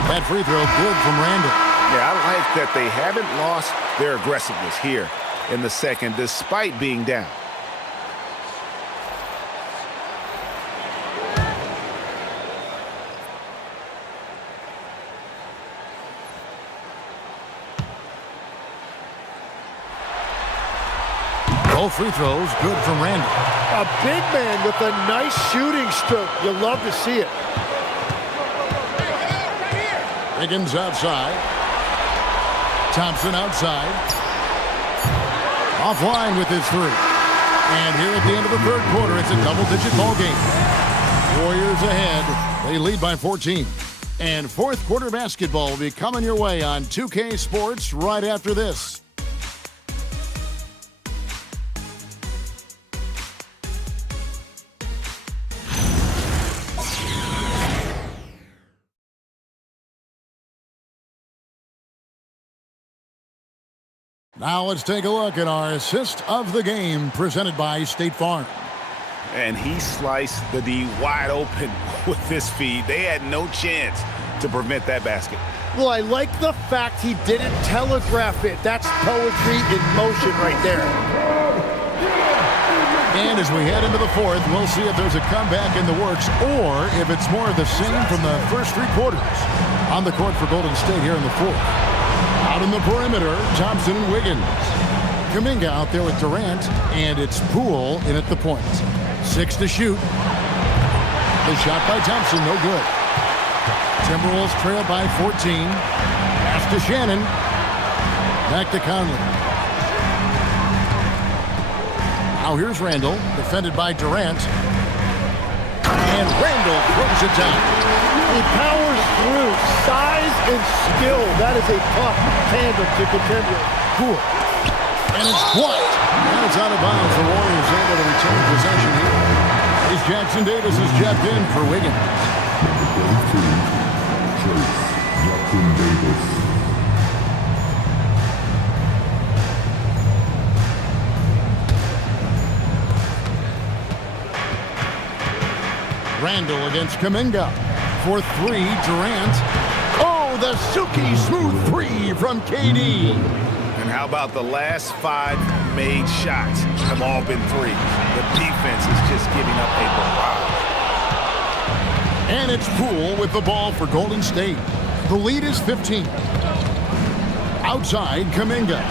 That free throw good from Randall. Yeah, I like that they haven't lost their aggressiveness here in the second, despite being down. Both free throws good from Randall. A big man with a nice shooting stroke. You love to see it. Higgins outside. Thompson outside. Offline with his 3. And here at the end of the third quarter, it's a double-digit ball game. Warriors ahead. They lead by 14. And fourth quarter basketball will be coming your way on 2K Sports right after this. Now let's take a look at our assist of the game presented by State Farm. And he sliced the D wide open with this feed. They had no chance to prevent that basket. Well, I like the fact he didn't telegraph it. That's poetry in motion right there. And as we head into the fourth, we'll see if there's a comeback in the works or if it's more of the same from the first 3 quarters. On the court for Golden State here in the fourth. Out in the perimeter, Thompson and Wiggins. Kuminga out there with Durant, and it's Poole in at the point. 6 to shoot. The shot by Thompson, no good. Timberwolves trail by 14. Pass to Shannon. Back to Conley. Now here's Randall, defended by Durant. And Randall throws it down. He powers through. Size and skill. That is a tough tandem to contend with. Poole. And it's blocked. And it's out of bounds. The Warriors able to retain possession here. As Jackson Davis is jacked in for Wiggins. Jackson Davis. Randall against Kuminga. For 3, Durant. Oh, the silky smooth 3 from KD. And how about the last 5 made shots have all been 3. The defense is just giving up a barrage. And it's Poole with the ball for Golden State. The lead is 15. Outside, Kuminga.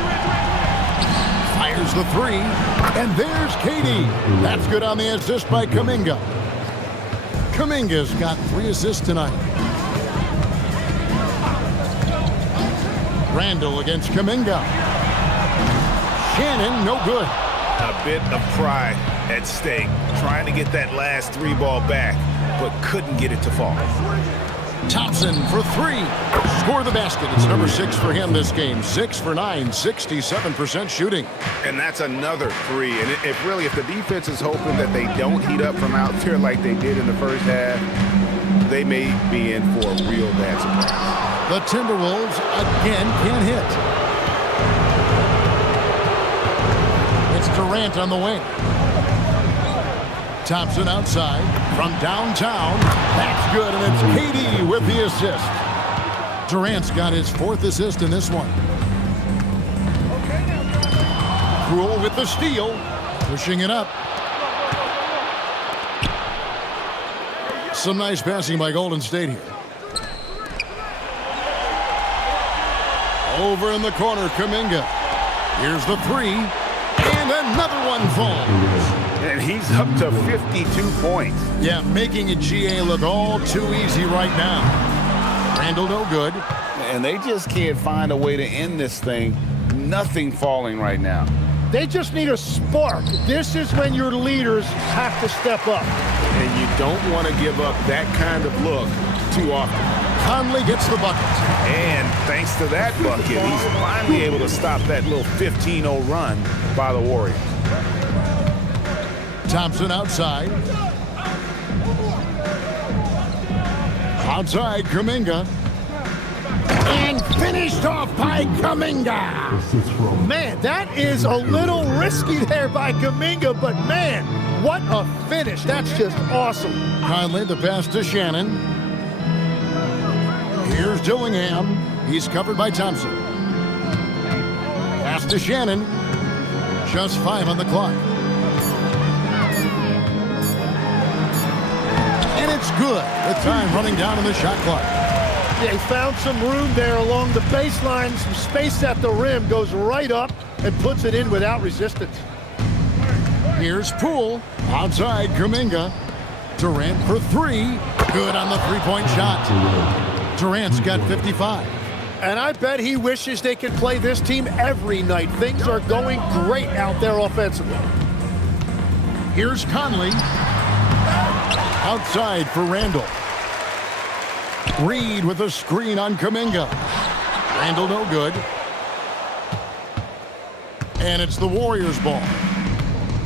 Fires the 3. And there's KD. That's good on the assist by Kuminga. Kuminga's got 3 assists tonight. Randall against Kuminga. Shannon, no good. A bit of pride at stake, trying to get that last 3 ball back, but couldn't get it to fall. Thompson for 3. Score the basket. It's number 6 for him this game. 6 for 9, 67% shooting. And that's another 3. And if the defense is hoping that they don't heat up from out there like they did in the first half, they may be in for a real bad surprise. The Timberwolves again can't hit. It's Durant on the wing. Thompson outside from downtown. That's good, and it's KD with the assist. Durant's got his 4th assist in this one. Poole with the steal, pushing it up. Some nice passing by Golden State here. Over in the corner, Kuminga. Here's the 3, and another one falls. And he's up to 52 points. Yeah, making a GA look all too easy right now. Randall no good. And they just can't find a way to end this thing. Nothing falling right now. They just need a spark. This is when your leaders have to step up. And you don't want to give up that kind of look too often. Conley gets the bucket. And thanks to that bucket, he's finally able to stop that little 15-0 run by the Warriors. Thompson outside. Outside, Kuminga. And finished off by Kuminga. Man, that is a little risky there by Kuminga, but man, what a finish. That's just awesome. Conley, the pass to Shannon. Here's Dillingham. He's covered by Thompson. Pass to Shannon. Just 5 on the clock. And it's good with time running down on the shot clock. Yeah, he found some room there along the baseline, some space at the rim, goes right up and puts it in without resistance. Here's Poole. Outside, Kuminga. Durant for 3. Good on the three-point shot. Durant's got 55. And I bet he wishes they could play this team every night. Things are going great out there offensively. Here's Conley. Outside for Randall. Reed with a screen on Kuminga. Randall no good. And it's the Warriors' ball.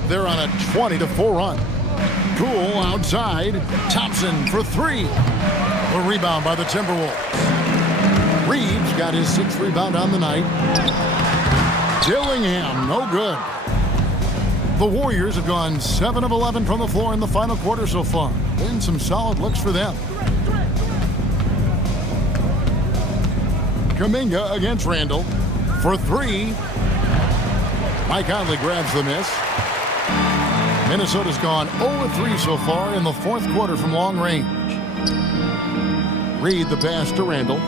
They're on a 20-4 run. Poole outside. Thompson for 3. A rebound by the Timberwolves. Reed's got his 6th rebound on the night. Dillingham, no good. The Warriors have gone 7 of 11 from the floor in the final quarter so far. Been some solid looks for them. Kuminga against Randall for 3. Mike Conley grabs the miss. Minnesota's gone 0-3 so far in the 4th quarter from long range. Reed the pass to Randall.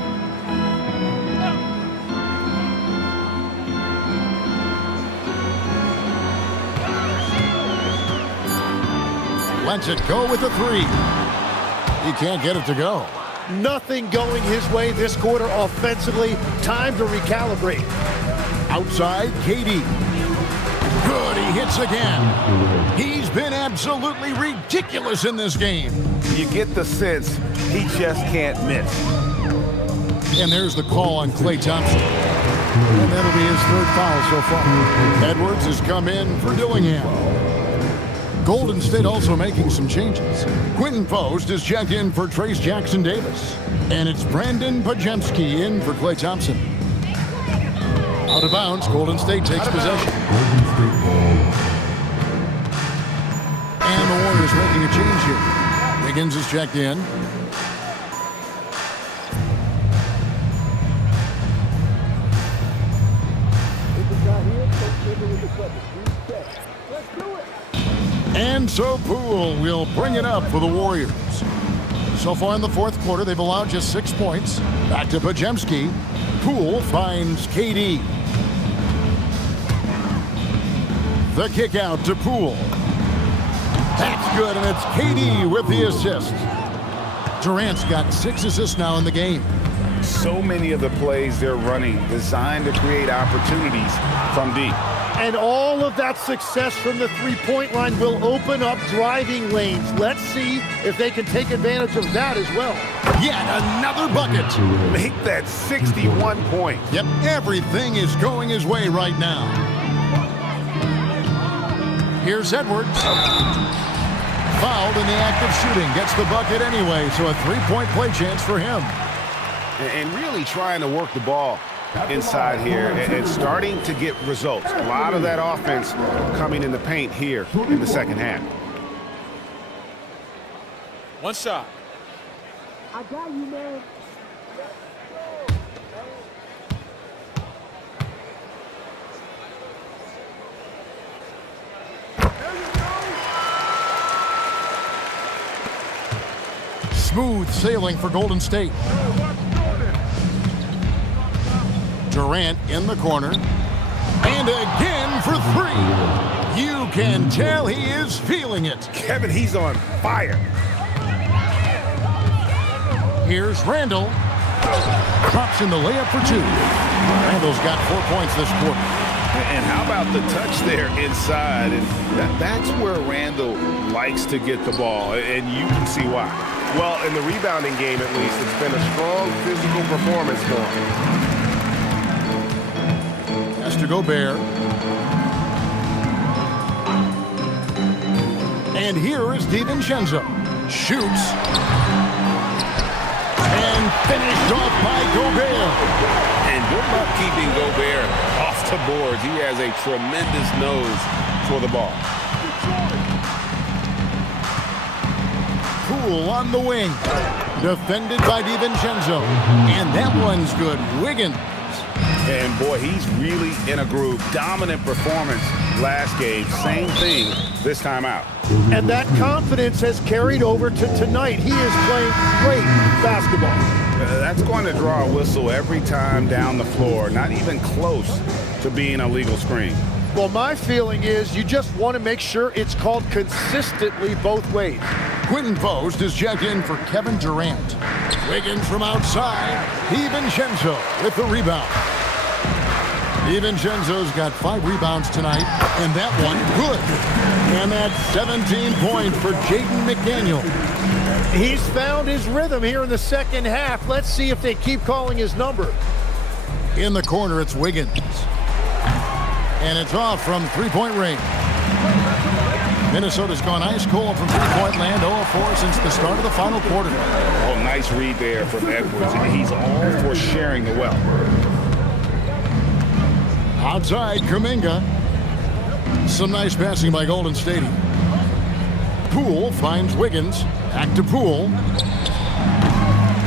Lets it go with the 3. He can't get it to go. Nothing going his way this quarter offensively. Time to recalibrate. Outside, KD. Good, he hits again. He's been absolutely ridiculous in this game. You get the sense he just can't miss. And there's the call on Klay Thompson. And that'll be his 3rd foul so far. Edwards has come in for Dillingham. Golden State also making some changes. Quentin Post is checked in for Trace Jackson-Davis. And it's Brandon Podziemski in for Klay Thompson. Out of bounds, Golden State takes possession. And the Warriors making a change here. Higgins is checked in. And so Poole will bring it up for the Warriors. So far in the 4th quarter, they've allowed just 6 points. Back to Podziemski. Poole finds KD. The kick out to Poole. That's good, and it's KD with the assist. Durant's got 6 assists now in the game. So many of the plays they're running designed to create opportunities from deep. And all of that success from the three-point line will open up driving lanes. Let's see if they can take advantage of that as well. Yet another bucket. Make that 61 points. Yep, everything is going his way right now. Here's Edwards. fouled in the act of shooting. Gets the bucket anyway, so a three-point play chance for him. And really trying to work the ball inside here and starting to get results. A lot of that offense coming in the paint here in the second half. One shot. I got you, man. Smooth sailing for Golden State. Durant in the corner. And again for three. You can tell he is feeling it. Kevin, he's on fire. Here's Randall. Drops in the layup for two. Randall's got 4 points this quarter. And how about the touch there inside? And that's where Randall likes to get the ball, and you can see why. Well, in the rebounding game, at least, it's been a strong physical performance for him. Has to Gobert. And here is DiVincenzo. Shoots. And finished off by Gobert. And good luck keeping Gobert off the boards. He has a tremendous nose for the ball. Poole on the wing. Defended by DiVincenzo. And that one's good. Wiggins. And boy, he's really in a groove. Dominant performance last game. Same thing this time out. And that confidence has carried over to tonight. He is playing great basketball. That's going to draw a whistle every time down the floor. Not even close to being a legal screen. Well, my feeling is you just want to make sure it's called consistently both ways. Quinn Post is checked in for Kevin Durant. Wiggins from outside. DiVincenzo with the rebound. DiVincenzo's got 5 rebounds tonight, and that one good. And that's 17 points for Jaden McDaniel. He's found his rhythm here in the second half. Let's see if they keep calling his number. In the corner, it's Wiggins. And it's off from three-point range. Minnesota's gone ice cold from three-point land, 0-4 since the start of the final quarter. Oh, nice read there from Edwards. He's all for sharing the wealth. Outside, Kuminga. Some nice passing by Golden State. Poole finds Wiggins. Back to Poole.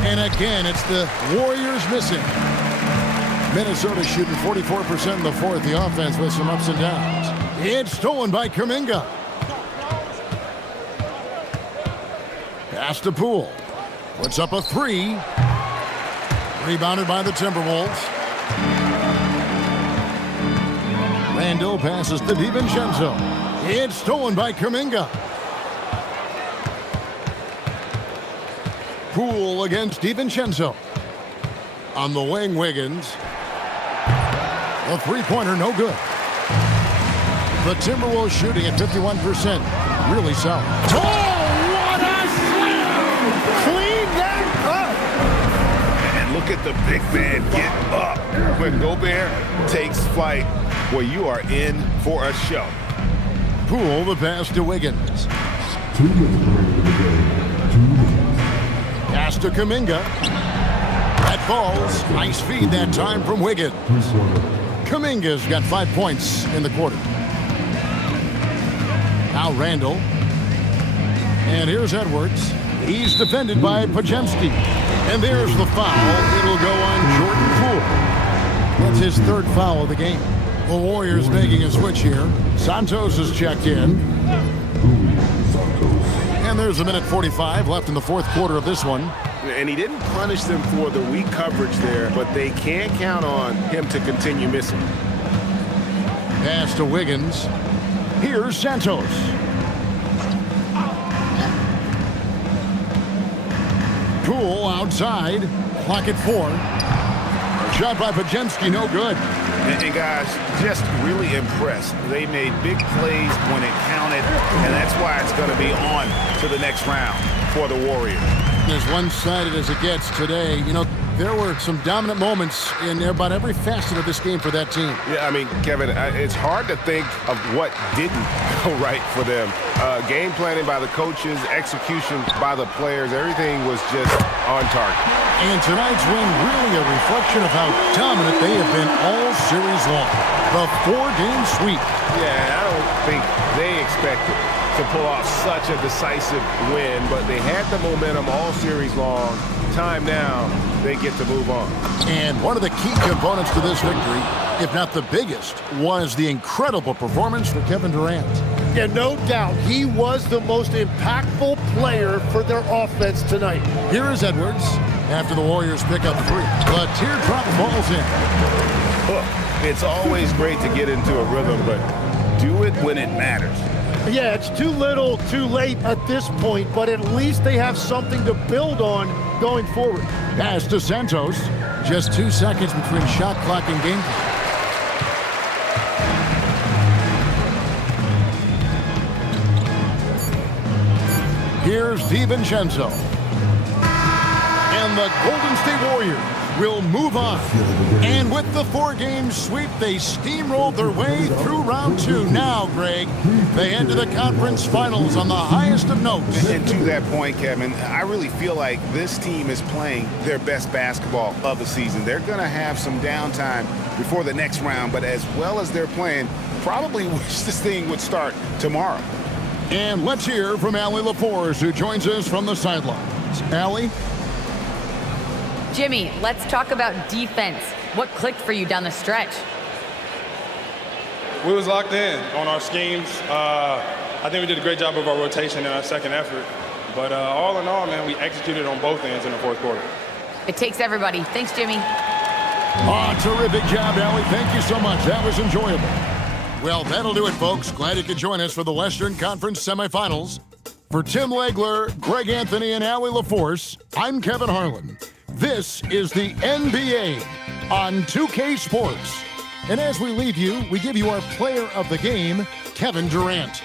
And again, it's the Warriors missing. Minnesota shooting 44% in the fourth. The offense with some ups and downs. It's stolen by Kuminga. Pass to Poole. Puts up a three. Rebounded by the Timberwolves. Randall passes to DiVincenzo. It's stolen by Kuminga. Poole against DiVincenzo. On the wing, Wiggins. A three-pointer, no good. The Timberwolves shooting at 51%. Really solid. Oh, what a slam! Clean that up! And look at the big man get up. When Gobert takes flight, well, you are in for a show. Poole the pass to Wiggins. Pass to Kuminga. That falls. Nice feed that time from Wiggins. Kuminga's got 5 points in the quarter. Now Randall. And here's Edwards. He's defended by Podziemski. And there's the foul. It'll go on Jordan Poole. That's his third foul of the game. The Warriors making a switch here. Santos is checked in. And there's a minute 45 left in the fourth quarter of this one. And he didn't punish them for the weak coverage there, but they can't count on him to continue missing. Pass to Wiggins. Here's Santos. Poole outside. Clock at 4. Shot by Podziemski, no good. And guys, just really impressed. They made big plays when it counted, and that's why it's going to be on to the next round for the Warriors. As one-sided as it gets today, you know, there were some dominant moments in about every facet of this game for that team. Yeah, I mean, Kevin, it's hard to think of what didn't go right for them. Game planning by the coaches, execution by the players, everything was just on target. And tonight's win really a reflection of how dominant they have been all series long. The 4-game sweep. Yeah, I don't think they expected to pull off such a decisive win, but they had the momentum all series long. Time now, they get to move on. And one of the key components to this victory, if not the biggest, was the incredible performance for Kevin Durant. Yeah, no doubt, he was the most impactful player for their offense tonight. Here is Edwards after the Warriors pick up 3. The teardrop falls in. Look, it's always great to get into a rhythm, but do it when it matters. Yeah, it's too little, too late at this point, but at least they have something to build on going forward. Pass to Santos. Just 2 seconds between shot clock and game clock. Here's DiVincenzo. And the Golden State Warriors will move on. And with the 4-game sweep, they steamrolled their way through round 2. Now, Greg, they head to the conference finals on the highest of notes. And to that point, Kevin, I really feel like this team is playing their best basketball of the season. They're going to have some downtime before the next round, but as well as they're playing, probably wish this thing would start tomorrow. And let's hear from Allie LaForce, who joins us from the sidelines. Allie? Jimmy, let's talk about defense. What clicked for you down the stretch? We was locked in on our schemes. I think we did a great job of our rotation and our second effort. But all in all, man, we executed on both ends in the fourth quarter. It takes everybody. Thanks, Jimmy. Terrific job, Allie. Thank you so much. That was enjoyable. Well, that'll do it, folks. Glad you could join us for the Western Conference semifinals. For Tim Legler, Greg Anthony, and Allie LaForce, I'm Kevin Harlan. This is the NBA on 2K Sports. And as we leave you, we give you our player of the game, Kevin Durant.